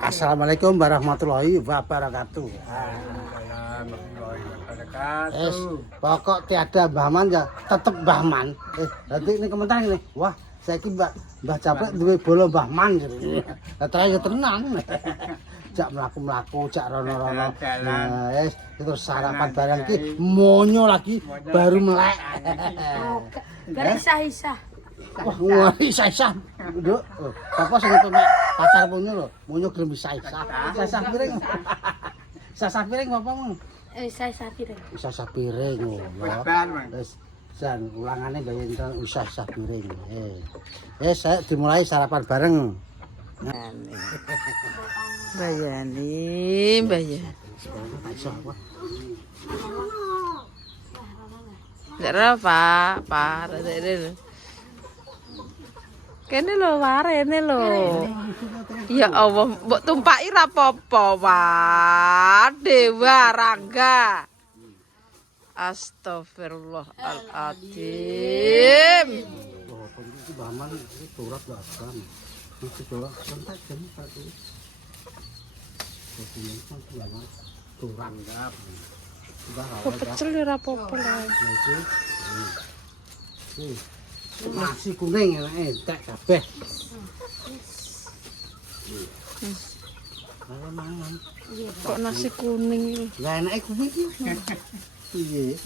Assalamualaikum warahmatullahi wabarakatuh. Pokok tiada Mbah Man ya tetep Mbah Man. Dadi ini komentar ini. Wah, saiki Mbah Capek duwe bola Mbah Man. Lah terus tenan. Jak mlaku-mlaku, jak rono-rono. Nah, itu sarapan barang ki monyo lagi baru melek. Berisah-isah. Wah, isa-isa. Nduk, bapak sing pemek pacar punyo lho, munyo gelem isa-isa. Isa-isa piring. Isa-isa piring bapak mong. Isa-isah piring. Isa-isa piring lho. Wis jan ulangane bae isa-isa piring. Saya dimulai sarapan bareng. Bayani. Jare Pak, rene. Kene lho, warene lho. Ya Allah, mbok tumpaki ra apa-apa, Pak. Dewa Rangga. Astagfirullahaladzim. Wah, iki Mbah Man iki turap lasan. Iki turap santai jam satu. Turap enggak. Kok pecel ya ra apa-apa lah. Nasi kuning entek kabeh. Lah mangan. Kok nasi kuning iki? Lah enake kuwi iki. Piye?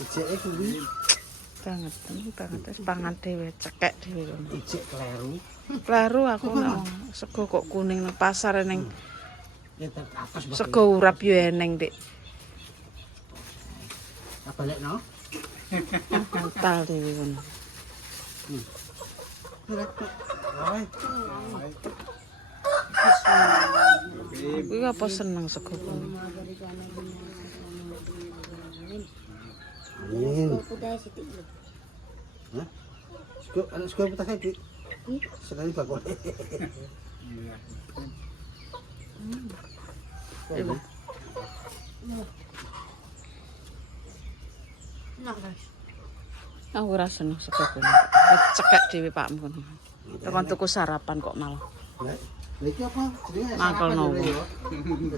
Ijeke kuwi Banget wis pangan dhewe, cekek dhewe ngono. ijek kleru. Kleru aku nek sego kok kuning nang pasar ning Entek apes Mbak. sego urap yo eneng, Dik. Tak balekno. Mental dhewe ngono. Kuwi apa seneng sego kuning? Amin. Udah sitik lho. Hah? Sego putih iki. Sekali bakul. Ibu. Nah, guys. Aku ora seneng sego kuning. Cekek dhewe pakmu ngono. Tekan tuku sarapan kok malah. Lah, iki apa jenenge Mangkal nopo?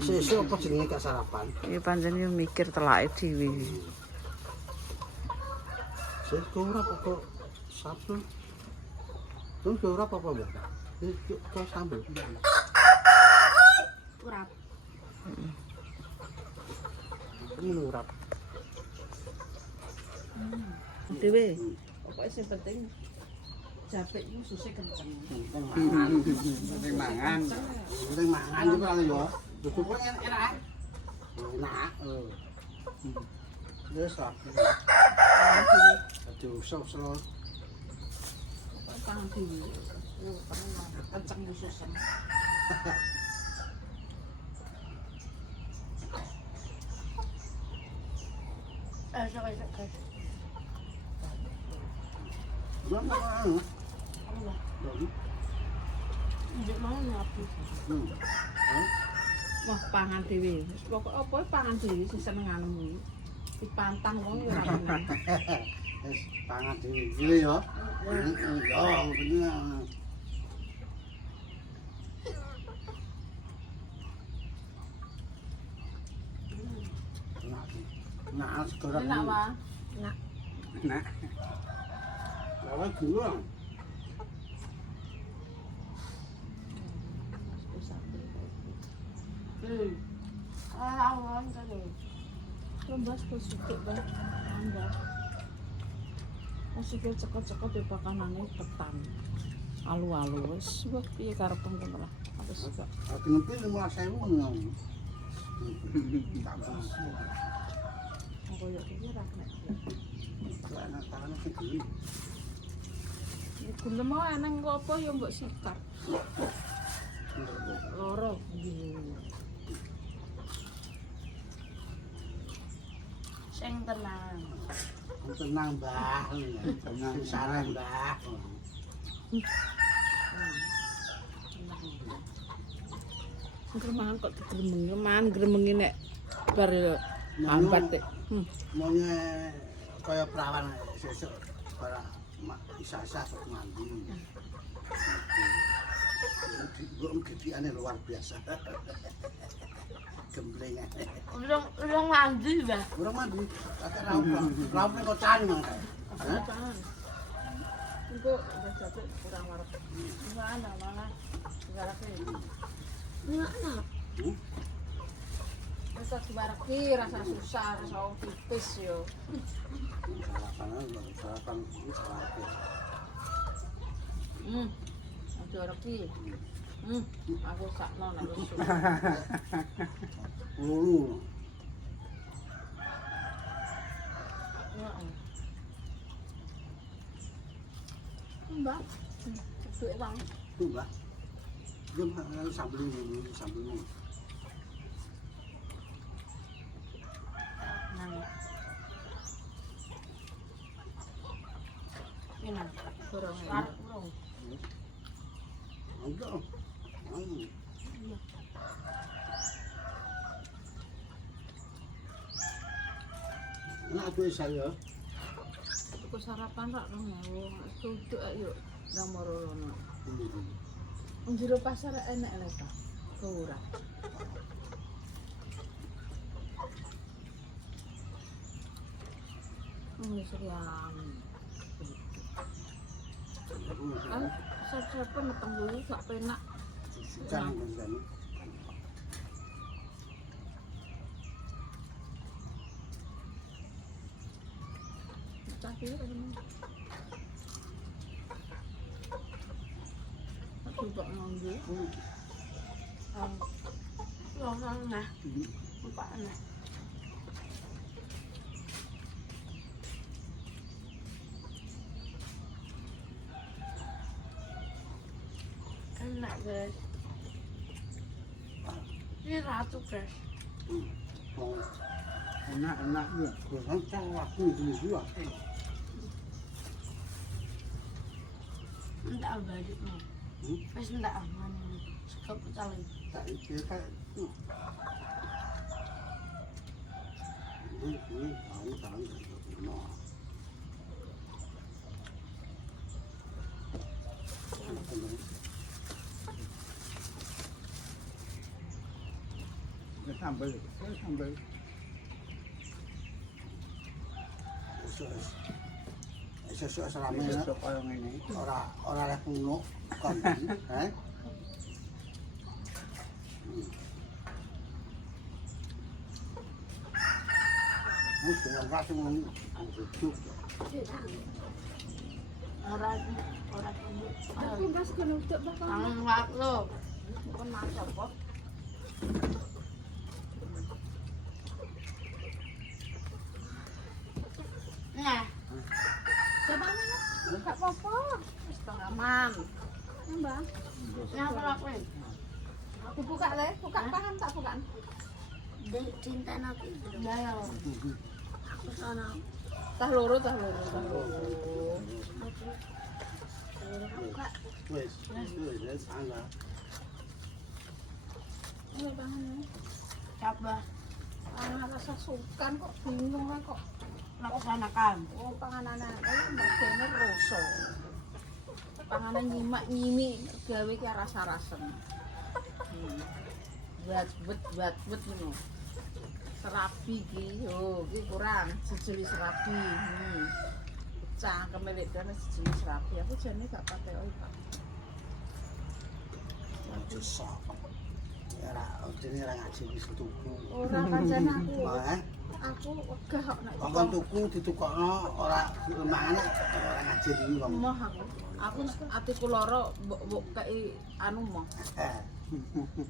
Sesuk apa jenenge gak sarapan? Iki pancen yo mikir telake dhewe. Sego ora kok sambel. Sego ora apa-apa, Mbak. Iki kok sambel. Urap. Ngurap. Dewe, pokoknya sing penting japek iku susah kenceng. Penting mangan. Penting mangan iki paling yo. Cukup enak. Enak. Wis ah. Aduh, sok-sok. Pangan dhewe. Kenceng susah. Sok guys. Njuk mau nyapu. Wah, pangan dhewe. Wis pokok apa pangan dhewe sing senenganmu kuwi. Dipantang wong ora meneh. Wis pangan dhewe iki yo. Yo, bener. Nah, sekarang Enak, Pak. Nah. Lawan gua. Awan tadi. Rombas posithik, Pak. Tambah. Masih cekot-cekot di pakanane ketan. Alu-alu wis wah piye karepmu ngono lah. Wis gak. Aku nempi 15.000 ngono. Tak bisa. Aku yo iki ra kena. Anak tangan segini. Gelem mau eneng kok apa ya mbok sikat. Loro. Sing tenang. Tenang, Mbah. Tenang sareng, Mbah. Mangan kok digremengi, mangan gremengi nek bar hambat teh. Maunya kaya perawan sesuk para isa-isa sok mandi. Gediane luar biasa. Gemblengan. Udah mandi, Mbak. Kurang mandi. Kakek raup kok cani Mang. Hah? Jangan. Engko wis jatuh kurang warep. Enggak ana malah. Diwareki. Enggak enak. Wis diwareki rasa susah, rasa tipis yo. Sarapan salah. Diwareki. Aku sakno nek wis. Lulu. Mbak. Duwe wong. Tuh, Mbak. Dia sambel ini. Nang. Enak. Kurang. Kurang. Enggak. Nah, tuh saya. Aku sarapan rak nang ngewu. Duduk ayo nang morono. Njero pasar enak lho ta. Ora. Serian. Kan saya meteng dulu gak penak. Jangan. Tapi aku gak nunggu. Nah. Buka nah. Enak, guys. Ini ratu, guys. Enak ya. Kan waktu itu juga. Enggak balik nih. Wes enggak aman. Sekap calon. Tak kita itu. Ini tahu. Sambal. Sesuk serame kaya ngene. Ora lek kuno kon. Heh. Wis dengan rasa ngono. Orang Aku mbas kena utek bakal. tangan wak lo. Bukan masak kok. Nah, Coba mana? Enggak apa-apa. Wis aman. Mbak. yang aku lakuin. Dibuka le, buka paham tak bukan? Cinta aku. Ya ya. Aku sana. Tah loro. Wis ana. Ini bahannya. Coba Rasa sukan kok bingung kan kok. laksanakan. Oh, panganan ae mergane rasa. Panganan nyimak-nyimi gawe ki rasa-rasem. Buat ngono. Serabi ki, yo ki kurang sejenis serabi. Pecah kemelik dene sejenis serabi. Aku jane gak pakai oil, Pak. Susah. Ora dene ora ngaji wis tuku. Ora pancen aku. Heh. Aku wegah kok nek Wong tuku ditukokno ora mangan ora ngaji iki wong. moh aku. Aku atiku lara mbok kei anu moh.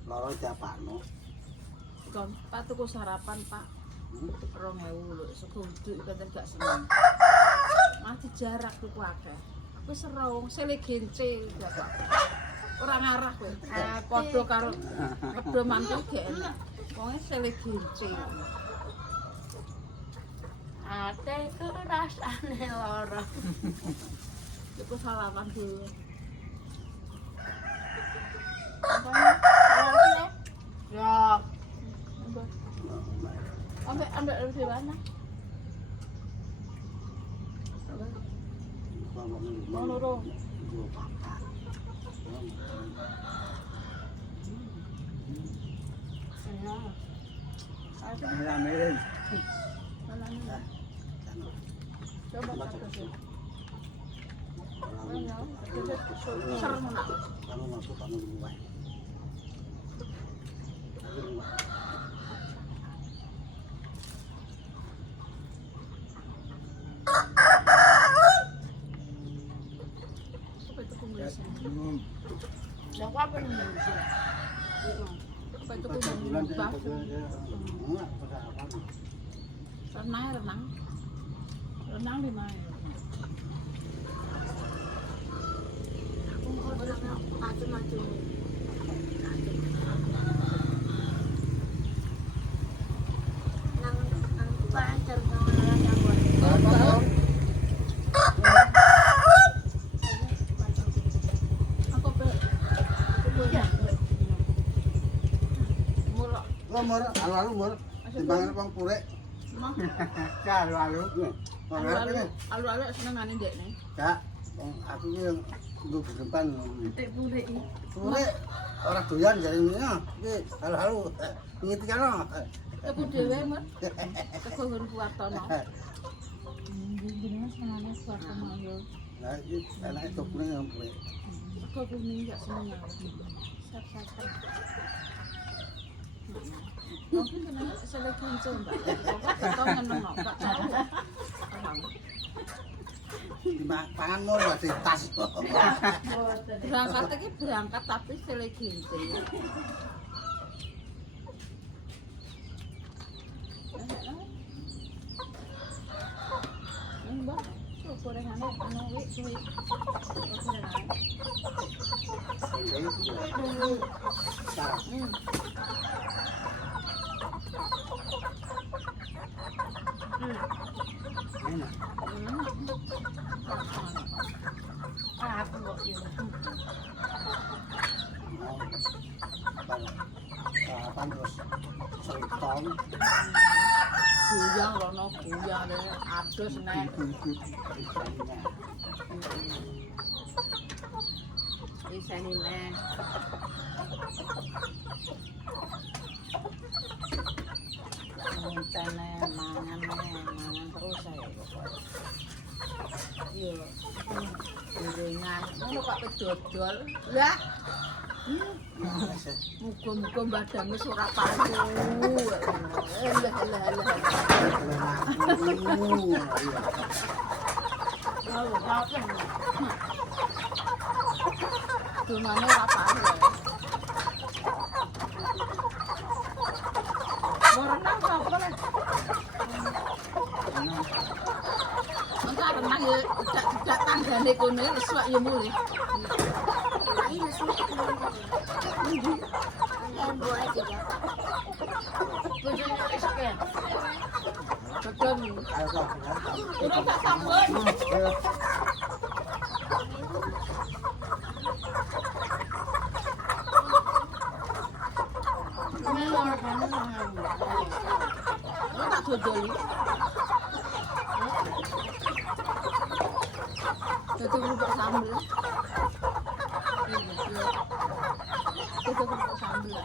Loro diapakno. Kon Pak tuku sarapan, Pak. 2.000 lho, sego uduk pancen gak seneng. Mati jarak tuku akeh. Aku serong sele gence Bapak. Ora ngarah kowe. Padha karo padha mantul gak enak. Wonge sele gence. Ate itu rasane lara. Tuku salaman dhewe. Ya, Ambek di mana? Mau loro. Rame-rame. Coba satu sih. Serem nak. Kamu masuk kamu luwih. Apa itu pembiasan? Siapa apa yang bisa? Apa itu pembiasan? Renang. Renang di mana? Aku mau macam-macam. Nang pancar nang yang buat. Aku punya. Mula. Lo mur, lalu mur, timbangan bang pure. Mah. Lalu. Alu-alu senengane ndek nih. Kak, aku ki nggo depan. Tek pure iki. Pure ora doyan jarine. Iki halu-halu. Ngiti kan. Aku dhewe mut. Teko nggon Kuwartono. Jenenge senengane Kuwartono yo. Lah iki anake topune yang pure. Teko kuning gak seneng aku. Sap-sap. Mungkin kenapa saya kunci mbak? Kok kau ngenong nggak tahu? Di pangan mur di tas. Berangkat lagi berangkat tapi saya kunci. Mbak, tuh gorengannya anu wik wik. Enak. Aku kok yo. Kapan terus seritong. Guyang rono guyang deh, adus nek. Bisa nih nek. Mangan terus saya pokoknya. Iya, gorengan, ngono kok pedodol. Lah, muga-muga badan wis ora paru. Dungane ora paru. Renang apa lek? Enggak renang ya tidak tanggane kono wis wak ya mulih. Ai lesu. Buat aja. Bojone wis ke. Betul. Ayo Ora tak sambut. Ora tak dodoli. Dadi kerupuk sambel. Itu kerupuk sambel.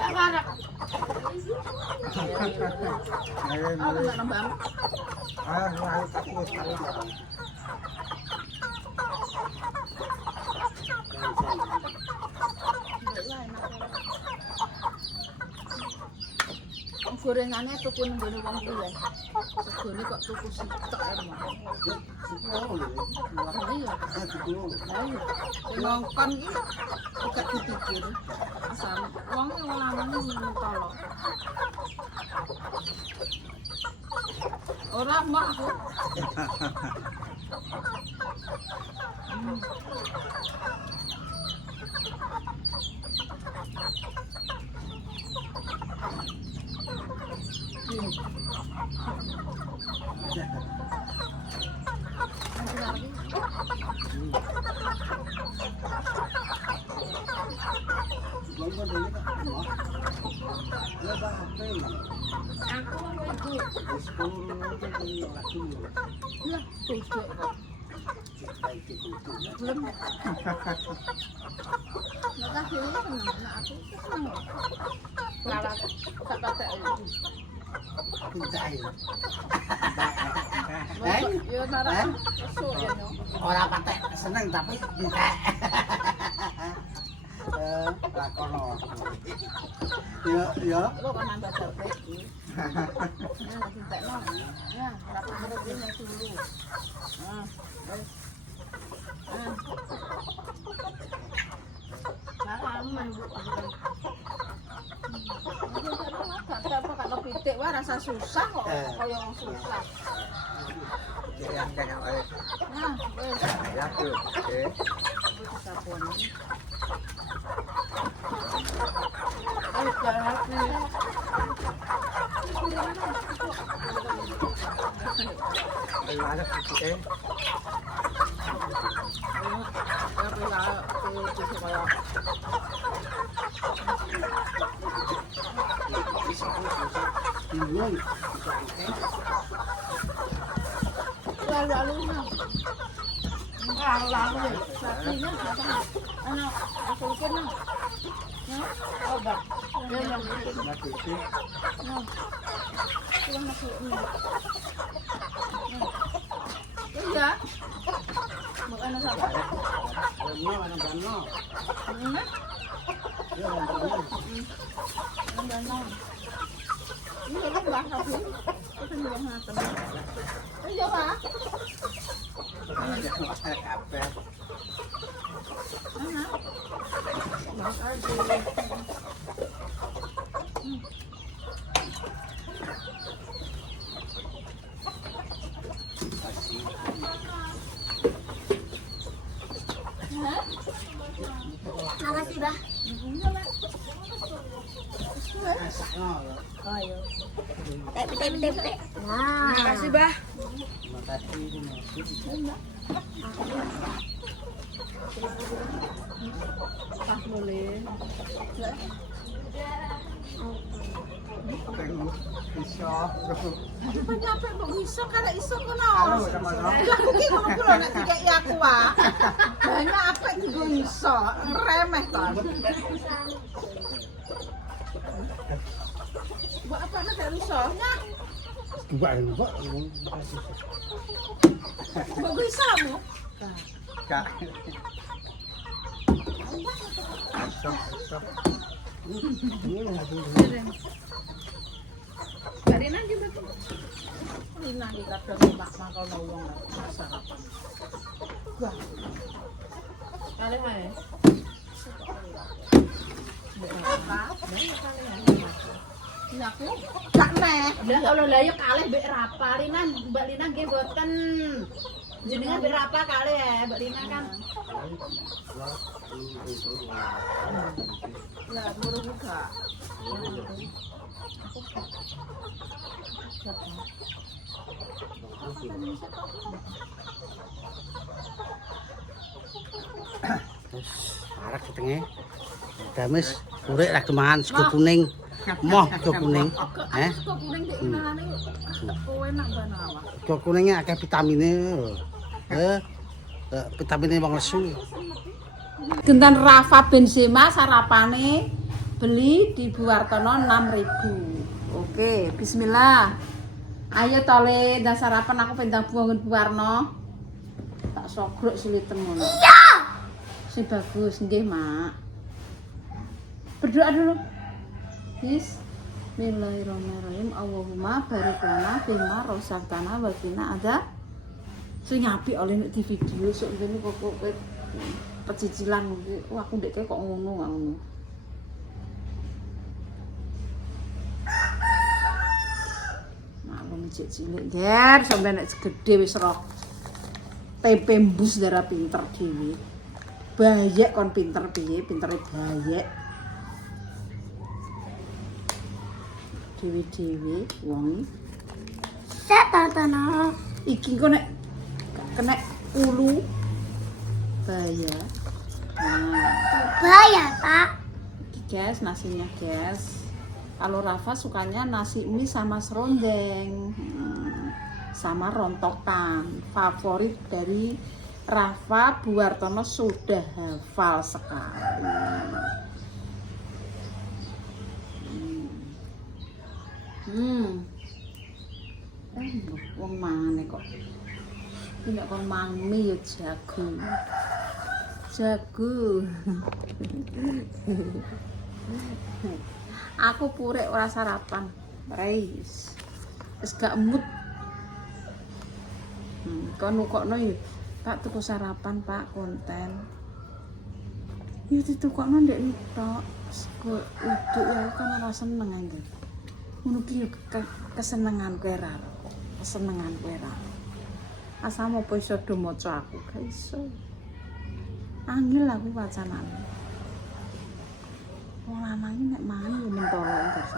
Apa? Aku enggak nembang. Gorengannya tuku nang gone wong kuwi. Segone kok tuku sitok ae mah. Lah iya. Lah iya. Ngongkon iki gak dipikir. Asal wong e lanang mentolo. Ora mak aku. Aku mau ibu. Lah, tujuh kok. gelem. Nek tak dhewe seneng nek aku seneng. Lawak tak patek iki. Pintai. Yo marah esuk ya no. Ora patek seneng tapi entek. Lakono. Ya. Lo kan nambah jabe iki. Nah, entekno. Ya, ora perlu dene dulu. Aman Bu. Kalau pitik wah rasa susah kok, kaya wong susah. Yang jangan oleh. Nah, wis Ya tuh. Oke. disaponi. Ayo jalan lagi. Ayo ada sedikit. Bingung. Lalu lalu sapinya anak masukin nah obat yang Masukin. kurang masukin iya bukan apa Bano. Ya, bano. ini kan bahasa sih itu yang ngatain iya pak Jangan oleh kabeh. Makasih, Bah. Ayo. Pete. Nah. Makasih, Bah. Ah boleh. Tengok. Bisa. Apa nyampe kok bisa karena iso kono. Halo, sama-sama. Ya aku ki ngono kuwi lho nek dikeki aku wae. Banyak apa digo iso, remeh to. Mbak apa nek gak iso? Nya, Dua ini, Pak. mbok bisa mu. Kak. Sok. Barina iki betul. Rina iki kadang mak mangkal wong sarapan. Wah. Kale ae. Ini aku gak neh. Lah kalau lah ya kalih mbek Rapa, Lina, Mbak Lina nggih boten. Jenengan mbek Rapa kalih ya, Mbak Lina kan. Lah muru juga. Arak ketenge. Dames, urek ra kemangan sego kuning. Moh sego kuning. Kok kuning dik nane kowe enak banget. Sego kuningnya akeh vitamine. Vitamine wong lesu. Genten Rafa Benzema sarapane beli di Buwartono 6.000. Oke, bismillah. Ayo tole ndak sarapan aku pengen buangun Buwarno. Tak sogrok suliten ngono. Iya. Si bagus nggih, Mak. Berdoa dulu. Bismillahirrahmanirrahim. Allahumma barik lana fima razaqtana wa qina adzab. Sing apik oleh nek di video sok ngene kok pecicilan iki. Wah, aku ndek kok ngono. Maklum cek cilik, Der, sampe nek segede wis roh. Tempe embus darah pinter dhewe. Bayek kon pinter piye? Pintere bayek. Dewe-dewe wong Satatono. iki kok nek kena ulu bayar. Nah, Bahaya, Pak. iki guys nasinya guys. Kalau Rafa sukanya nasi mie sama serundeng, sama rontokan. Favorit dari Rafa Buartono sudah hafal sekali. Wong mangane kok. Iki nek kon mangmi ya jago. Jago. Aku purek ora sarapan. Reis. Wis gak mood. Kon nukokno ya. Pak tuku sarapan, Pak, konten. Ya ditukokno ndek nitok. Sego uduk ya kan ora seneng anjir. Ngono ki kesenengan kowe ra. Kesenengan kowe ra. Asam apa iso do maca aku gak iso. Angel aku wacanane. Wong lanang iki nek mangan yo mentolo terus.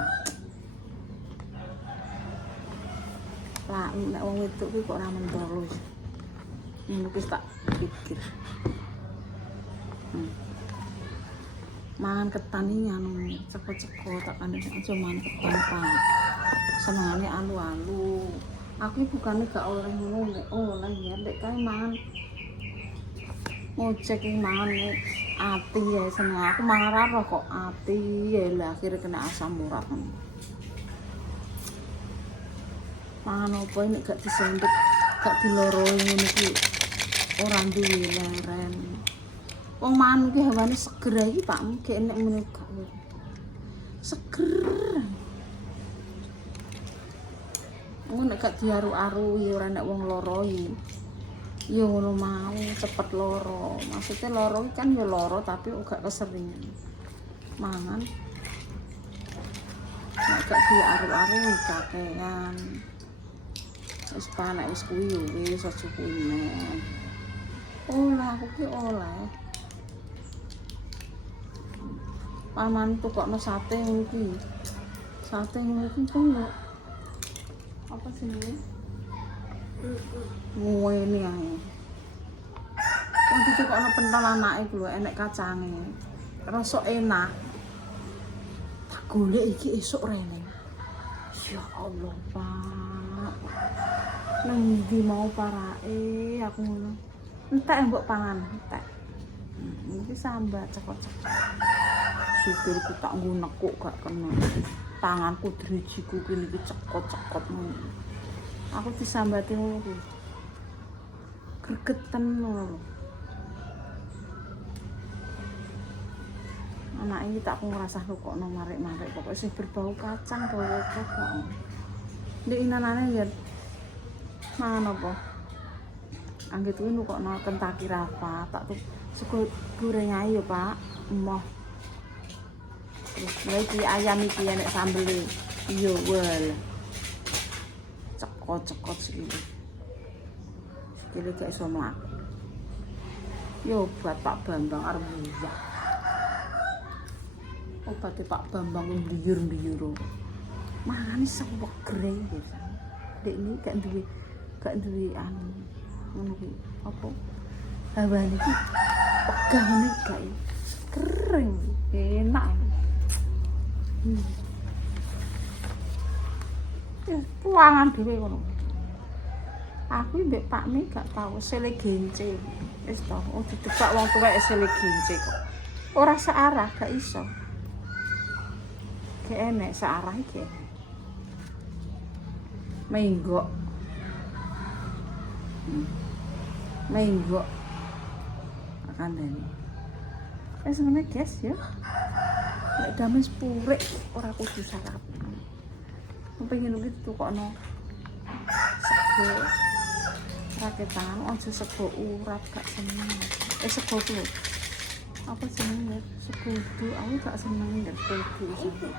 Lah nek wong wedok kuwi kok ora mentolo. Ini wis tak pikir. Mangan ketan iki anu ceko-ceko tak kandhe aja mangan ketan Pak. Senengane alu-alu. Aku iki bukane gak oleh ngono, oleh ya nek kae mangan ngocek mangan ati ya seneng aku mangan ora kok ati ya lah akhire kena asam urat. Mangan opo nek gak disendek, gak diloroi ngene iki ora duwe leren. Wong mangan iki hawane seger iki Pak, gek enek meneh gak. Seger. Wong nek gak diaru-aru ya ora nek wong loro iki. Ya ngono mau cepet loro. Maksudnya loro kan ya loro tapi gak keseringan. Mangan. Nek gak diaru-aru kakean. Wis panek wis kuwi yo wis aja kuwi. Olah aku ki olah. Paman tukokno sate ngono ki. Sate ngono ki kok apa sih ini? Ngene ae. Wong ditukokno pentol anake ku lho enek kacange. Rasa enak. Tak golek iki esuk rene. Ya Allah, Pak. Nang ndi mau parake aku ngono. Entek mbok pangan, entek. Iki sambat cekok-cekok. Supirku tak nggo nekuk gak kena. Tanganku drijiku kene iki cekot-cekot ngono. Aku disambati ngono kuwi. Gregeten ngono. Anak iki tak ngrasah kok marik-marik pokoke sing berbau kacang bau kok. Ndek inanane ya mangan apa? Anggit kuwi nukokno Kentucky Rafa, tak tuh sego goreng ae ya, Pak. Emoh. Terus iki ayam iki enek sambele. Iya, wel. Cekot-cekot sikile. Sikile gak iso mlaku. Yo buat Pak Bambang arep mbuyah. Obate Pak Bambang mbliyur-mbliyur. Mangane seweger iki. Dek ini gak duwe anu ngono ki apa hawane iki pegah ngene gak kering enak. Puangan dhewe ngono. Aku mbek Pak Mi gak tau sele gence. Wis to, ditebak wong tuwek sele gence kok. Ora searah gak iso. Gak enek searah iki. Menggok. Menggok. Akan dene. Wis ngene guys ya. Nek damen sepurek ora kudu sarapan. Pengen iki tukokno sego raketan aja sego urat gak seneng. Sego ku. Apa jenenge? Sego udu aku gak seneng nek sego udu.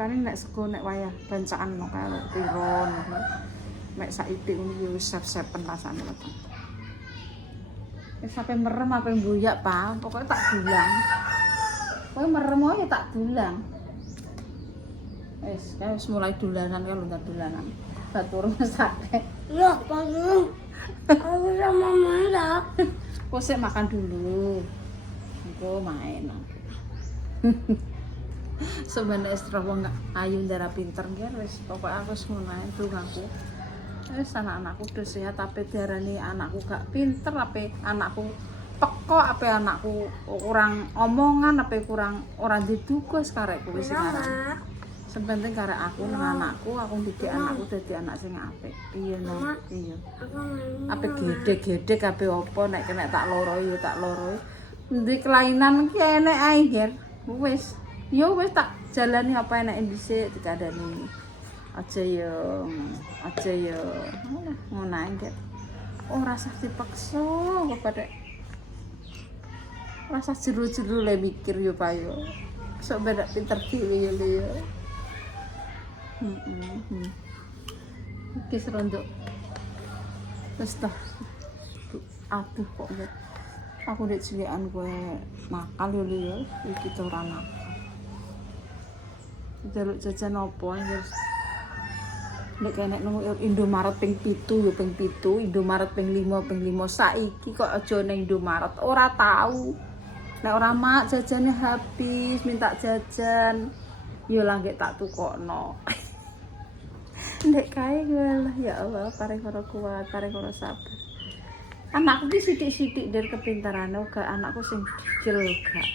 Kan nek sego nek wayah bancaan no karo tiron. Nek saiki ngono yo sep-sepen rasane weteng. Wis sampe merem apa mbuyak, Pak. Pokoke tak dulang. Kowe merem ae tak dulang. Wis mulai dolanan kalau ndak dolanan. Batur mesake. Loh, Pak. Aku sama Mama. Kok sik makan dulu. Engko main. Sebenarnya setelah wong ayu ndara pinter nggih wis pokoke aku wis ngono ae aku. Wis anak-anakku udah sehat tapi diarani anakku gak pinter apa anakku teko apa anakku kurang omongan apa kurang orang ditugas karekku wis sekarang. Sepenting karek aku nang anakku didik anakku dadi anak sing apik. Iya no. Iya. Apa gede-gede kabeh apa nek kena tak loro ya tak loro. Ndi kelainan ki enek ae ger. Wis. Yo wis tak jalani apa enek dhisik dikandani. Aja yo ngono ae. Ora usah dipaksa kok pada. Rasa jeru-jeru le mikir yo payo. Sok beda pinter dhewe yo yo. Iki serondok. Wis ta. Aduh kok ya. Aku ndek cilikan kowe nakal yo yo. Iki to ora nakal. Jaluk jajan opo ya. Nek enek nang Indomaret ping 7 yo ping 7, Indomaret ping 5 saiki kok aja ning Indomaret ora tahu. Nek ora mak jajane habis, minta jajan. Yo langge tak tukokno. Ndek kae lah ya Allah, tarik ora kuat, tarik ora sabar. Anakku ki sithik-sithik dari kepintarane uga anakku sing kecil gak.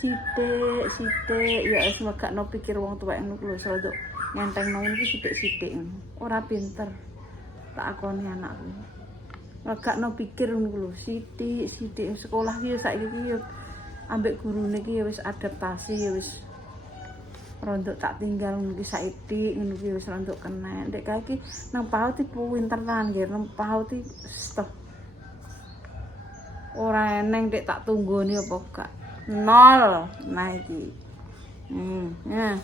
Sithik ya wis megakno pikir wong tuwek ngono lho sedok. Ngenteng nang iki sithik-sithik ora pinter tak akoni anakku megakno pikir ngono lho sithik sekolah ki saiki ki ambek gurune ki wis adaptasi ya wis rondok tak tinggal ngono ki saiki ngono ki wis rondok kena ndek kae ki nang PAUD pinter tenan nggih nang PAUD stop ora eneng ndek tak tunggoni apa gak nol nah iki ya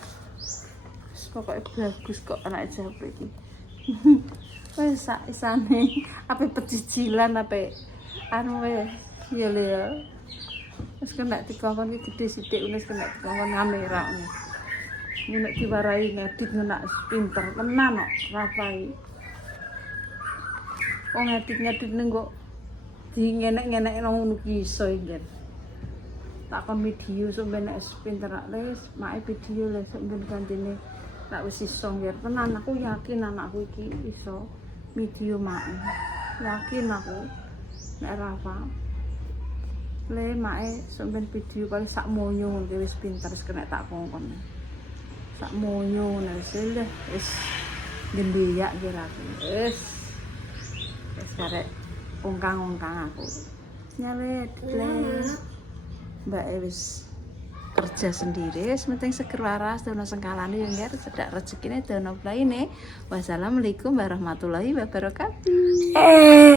pokoknya bagus kok anak Jawa iki. Wes isane ape pecicilan ape anu wes ya le. Wes kena dikongkon iki gede sithik wis kena dikongkon kamera ngono. Nek diwarai ngedit ngono pinter tenan kok Rafai. Wong ngedit ning kok di ngenek-ngenek ngono ki iso iki. Takon video sampeyan nek pinter wis make video le sampeyan gantine tak wis iso nggih tenan aku yakin anakku iki iso video mae yakin aku nek Rafa le mae sampeyan video paling sak monyo ngono wis pinter wis kena tak kongkon sak monyo ngono wis gendeyak kira aku wis karek ongkang-ongkang aku nyalet le mbak wis kerja sendiri, sementing seger waras, dono sengkalane yang nggak sedak rezekine dono blaine. Wassalamualaikum warahmatullahi wabarakatuh.